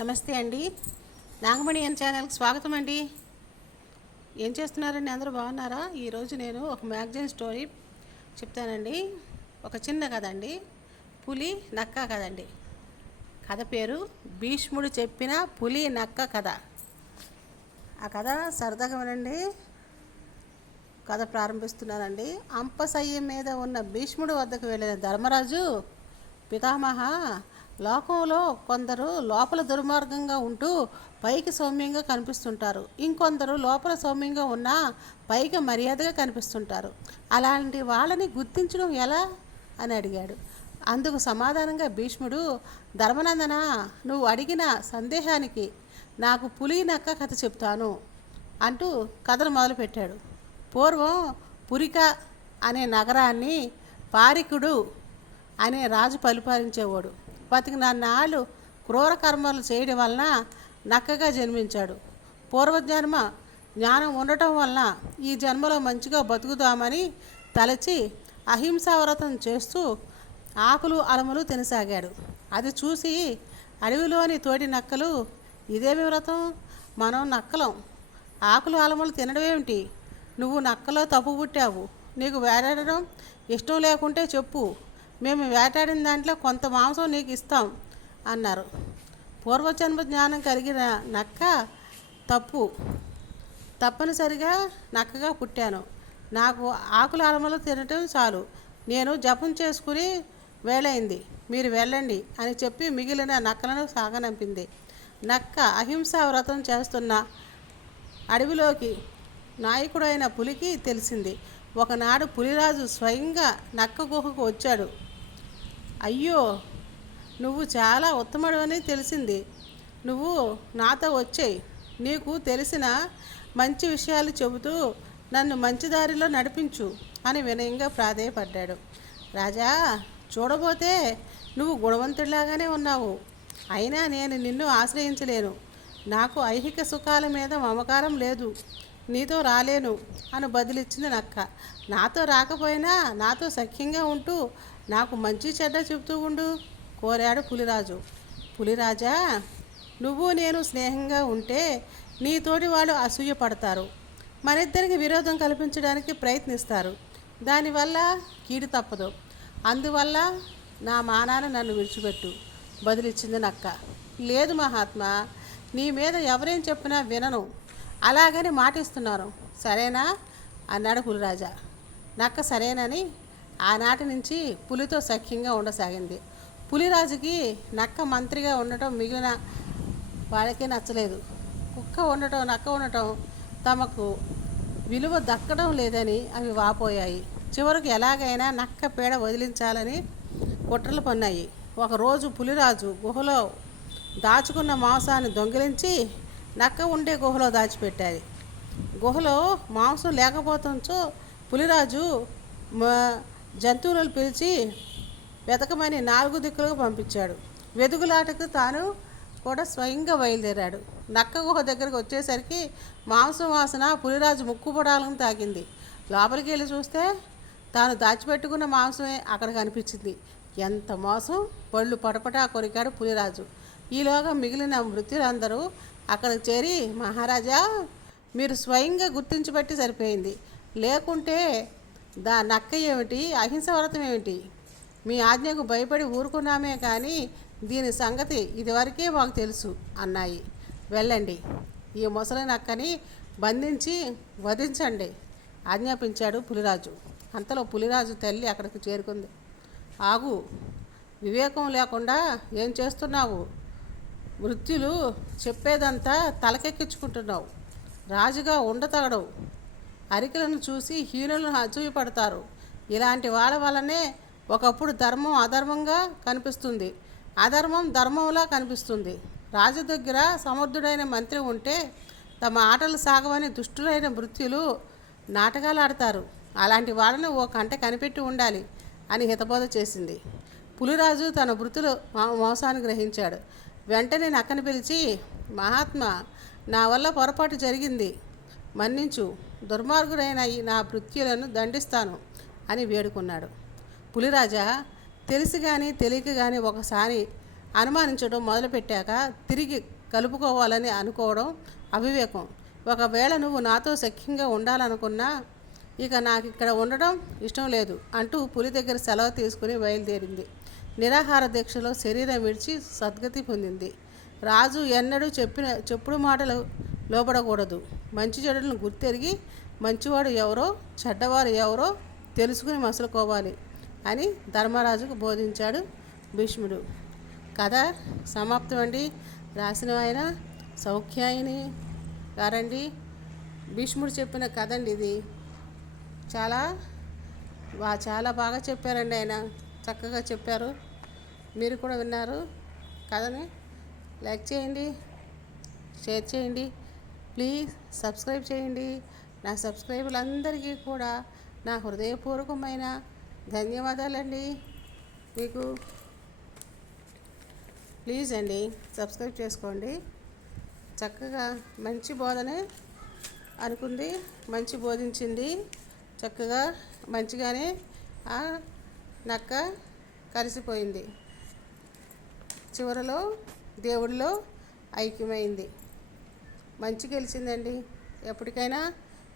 నమస్తే అండి. నాగమణి అన్ ఛానల్కి స్వాగతం అండి. ఏం చేస్తున్నారండి? అందరూ బాగున్నారా? ఈరోజు నేను ఒక మ్యాగజైన్ స్టోరీ చెప్తానండి. ఒక చిన్న కథ అండి. పులి నక్క కదండి. కథ పేరు భీష్ముడు చెప్పిన పులి నక్క కథ. ఆ కథ సరదాగా వినండి. కథ ప్రారంభిస్తున్నానండి. అంపసయ్య మీద ఉన్న భీష్ముడు వద్దకు వెళ్ళిన ధర్మరాజు పితామహ లోకంలో కొందరు లోపల దుర్మార్గంగా ఉంటూ పైకి సౌమ్యంగా కనిపిస్తుంటారు. ఇంకొందరు లోపల సౌమ్యంగా ఉన్నా పైకి మర్యాదగా కనిపిస్తుంటారు. అలాంటి వాళ్ళని గుర్తించడం ఎలా? అని అడిగాడు. అందుకు సమాధానంగా భీష్ముడు ధర్మనందన నువ్వు అడిగిన సందేహానికి నాకు పులి నక్క కథ చెప్తాను అంటూ కథను మొదలుపెట్టాడు. పూర్వం పురిక అనే నగరాన్ని పారికుడు అనే రాజు పరిపాలించేవాడు. బతికిన నాళ్ళు క్రూర కర్మలు చేయడం వలన నక్కగా జన్మించాడు. పూర్వజన్మ జ్ఞానం ఉండటం వలన ఈ జన్మలో మంచిగా బతుకుదామని తలచి అహింసా వ్రతం చేస్తూ ఆకులు అలములు తినసాగాడు. అది చూసి అడవిలోని తోటి నక్కలు ఇదేమి వ్రతం? మనం నక్కలం. ఆకులు అలములు తినడమేమిటి నువ్వు నక్కలో తప్పు పుట్టావు. నీకు వేటాడడం ఇష్టం లేకుంటే చెప్పు. మేము వేటాడిన దాంట్లో కొంత మాంసం నీకు ఇస్తాం అన్నారు. పూర్వజన్మ జ్ఞానం కలిగిన నక్క తప్పు. తప్పనిసరిగా నక్కగా పుట్టాను. నాకు ఆకుల అలమలు తినటం చాలు. నేను జపం చేసుకుని వేలైంది. మీరు వెళ్ళండి అని చెప్పి మిగిలిన నక్కలను సాగనంపింది. నక్క అహింసా వ్రతం చేస్తున్న అడవిలోకి నాయకుడైన పులికి తెలిసింది. ఒకనాడు పులిరాజు స్వయంగా నక్క గుహకు వచ్చాడు. అయ్యో నువ్వు చాలా ఉత్తముడు అని తెలిసింది. నువ్వు నాతో వచ్చేయి. నీకు తెలిసిన మంచి విషయాలు చెబుతూ నన్ను మంచి దారిలో నడిపించు అని వినయంగా ప్రాధేయపడ్డాడు. రాజా చూడబోతే నువ్వు గుణవంతుడిలాగానే ఉన్నావు. అయినా నేను నిన్ను ఆశ్రయించలేను. నాకు ఐహిక సుఖాల మీద మమకారం లేదు. నీతో రాలేను అని బదిలిచ్చింది నక్క. నాతో రాకపోయినా నాతో సఖ్యంగా ఉంటూ నాకు మంచి చెడ్డ చెబుతూ ఉండు కోరాడు పులిరాజు. పులిరాజా నువ్వు నేను స్నేహంగా ఉంటే నీతోటి వాళ్ళు అసూయపడతారు మనిద్దరికి విరోధం కల్పించడానికి ప్రయత్నిస్తారు. దానివల్ల కీడు తప్పదు. అందువల్ల నా మానాన నన్ను విడిచిపెట్టు. బదిలిచ్చింది నక్క. లేదు మహాత్మా నీ మీద ఎవరేం చెప్పినా వినను. అలాగని మాటిస్తున్నాను సరేనా? అన్నాడు పులిరాజా. నక్క సరేనని ఆనాటి నుంచి పులితో సఖ్యంగా ఉండసాగింది. పులిరాజుకి నక్క మంత్రిగా ఉండటం మిగిలిన వాళ్ళకే నచ్చలేదు. కుక్క ఉండటం నక్క ఉండటం తమకు విలువ దక్కడం లేదని అవి వాపోయాయి. చివరికి ఎలాగైనా నక్క పేడ వదిలించాలని కుట్రలు పన్నాయి. ఒకరోజు పులిరాజు గుహలో దాచుకున్న మాంసాన్ని దొంగిలించి నక్క ఉండే గుహలో దాచిపెట్టాయి. గుహలో మాంసం లేకపోతుంచో పులిరాజు జంతువులను పిలిచి వెతకమని నాలుగు దిక్కులకు పంపించాడు. వెదుగులాటకు తాను కూడా స్వయంగా బయలుదేరాడు. నక్క గుహ దగ్గరకు వచ్చేసరికి మాంసం వాసన పులిరాజు ముక్కు పొడాలను తాకింది లోపలికి వెళ్ళి చూస్తే తాను దాచిపెట్టుకున్న మాంసమే అక్కడ కనిపించింది. ఎంత మోసం! పళ్ళు పడపటా కొరికాడు పులిరాజు. ఈలోగా మిగిలిన మృత్యులందరూ అక్కడికి చేరి మహారాజా మీరు స్వయంగా గుర్తించబట్టి సరిపోయింది. లేకుంటే దా నక్క ఏమిటి? అహింస వ్రతం ఏమిటి? మీ ఆజ్ఞకు భయపడి ఊరుకున్నామే కానీ దీని సంగతి ఇదివరకే మాకు తెలుసు అన్నాయి. వెళ్ళండి. ఈ ముసలి నక్కని బంధించి వధించండి ఆజ్ఞాపించాడు పులిరాజు. అంతలో పులిరాజు తల్లి అక్కడికి చేరుకుంది. ఆగు వివేకం లేకుండా ఏం చేస్తున్నావు? వృత్తులు చెప్పేదంతా తలకెక్కించుకుంటున్నావు. రాజుగా ఉండతగడవు అరికలను చూసి హీనులను అసూయపడతారు ఇలాంటి వాళ్ళ వల్లనే ఒకప్పుడు ధర్మం అధర్మంగా కనిపిస్తుంది. అధర్మం ధర్మంలా కనిపిస్తుంది. రాజు దగ్గర సమర్థుడైన మంత్రి ఉంటే తమ ఆటలు సాగవని దుష్టులైన మృత్యులు నాటకాలు ఆడతారు అలాంటి వాళ్ళని ఓ కంట కనిపెట్టి ఉండాలి అని హితబోధ చేసింది. పులిరాజు తన వృత్తులు మోసాన్ని గ్రహించాడు. వెంటనే నక్కని పిలిచి మహాత్మా నా వల్ల పొరపాటు జరిగింది. మన్నించు. దుర్మార్గుడైన ఈ నా మృత్యులను దండిస్తాను అని వేడుకున్నాడు. పులిరాజా తెలిసి కానీ తెలియక కానీ ఒకసారి అనుమానించడం మొదలుపెట్టాక తిరిగి కలుపుకోవాలని అనుకోవడం అవివేకం. ఒకవేళ నువ్వు నాతో సఖ్యంగా ఉండాలనుకున్నా ఇక నాకు ఇక్కడ ఉండడం ఇష్టం లేదు అంటూ పులి దగ్గర సెలవు తీసుకుని బయలుదేరింది. నిరాహార దీక్షలో శరీరం విడిచి సద్గతి పొందింది. రాజు ఎన్నడూ చెప్పిన చెప్పుడు మాటలు లోపడకూడదు మంచి చెడులను గుర్తెరిగి మంచివాడు ఎవరో చెడ్డవారు ఎవరో తెలుసుకుని మసలుకోవాలి అని ధర్మరాజుకు బోధించాడు భీష్ముడు. కథ సమాప్తం అండి. రాసిన ఆయన సౌఖ్యాయిని గారండి. భీష్ముడు చెప్పిన కథ అండి ఇది. చాలా వా చాలా బాగా చెప్పారండి ఆయన. చక్కగా చెప్పారు. మీరు కూడా విన్నారు. కథని లైక్ చేయండి షేర్ చేయండి. ప్లీజ్ సబ్స్క్రైబ్ చేయండి. నా సబ్స్క్రైబర్లందరికీ కూడా నా హృదయపూర్వకమైన ధన్యవాదాలండి. మీకు ప్లీజ్ అండి సబ్స్క్రైబ్ చేసుకోండి. చక్కగా మంచి బోధనే అనుకుంది మంచి బోధించింది. చక్కగా మంచిగానే ఆ నక్క కలిసిపోయింది. చివరలో దేవుళ్ళు ఐక్యమైంది. మంచి గెలిచిందండి. ఎప్పటికైనా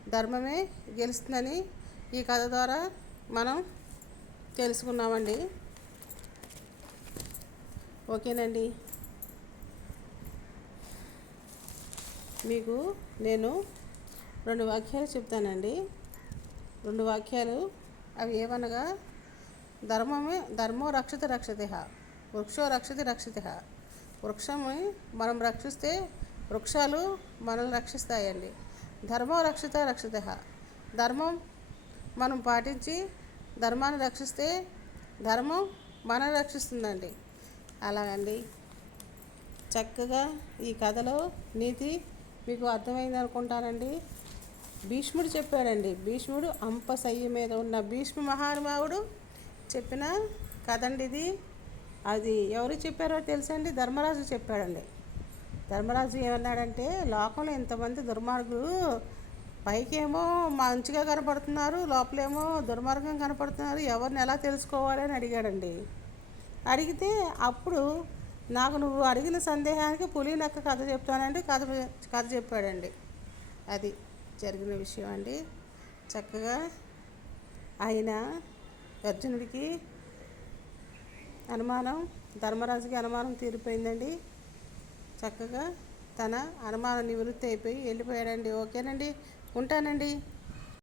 ధర్మమే గెలుస్తుందని ఈ కథ ద్వారా మనం తెలుసుకున్నామండి. ఓకేనండి. మీకు నేను రెండు వాక్యాలు చెప్తానండి. రెండు వాక్యాలు అవి ఏమనగా ధర్మమే ధర్మో రక్షత రక్షతేహ వృక్షో రక్షిత రక్షతేహ. వృక్షము మనం రక్షిస్తే వృక్షాలు మనల్ని రక్షిస్తాయండి. ధర్మం రక్షిత రక్షిత. ధర్మం మనం పాటించి ధర్మాన్ని రక్షిస్తే ధర్మం మనం రక్షిస్తుందండి. అలాగండి. చక్కగా ఈ కథలో నీతి మీకు అర్థమైంది అనుకుంటానండి. భీష్ముడు చెప్పాడండి. భీష్ముడు అంపశయ్య మీద ఉన్న భీష్మ మహానుభావుడు చెప్పిన కథ అండి ఇది. అది ఎవరు చెప్పారో తెలుసండి? ధర్మరాజు చెప్పాడండి. ధర్మరాజు ఏమన్నాడంటే లోకంలో ఇంతమంది దుర్మార్గులు పైకేమో మంచిగా కనపడుతున్నారు లోపలేమో దుర్మార్గం కనపడుతున్నారు ఎవరిని ఎలా తెలుసుకోవాలి అని అడిగాడండి. అడిగితే అప్పుడు నాకు నువ్వు అడిగిన సందేహానికి పులి నక్క కథ చెప్తానండి కథ కథ చెప్పాడండి. అది జరిగిన విషయం అండి. చక్కగా ఆయన అర్జునుడికి అనుమానం ధర్మరాజుకి అనుమానం తీరిపోయిందండి. చక్కగా తన అనుమానం నివృత్తి అయిపోయి వెళ్ళిపోయాడండి. ఓకేనండి? ఉంటానండి.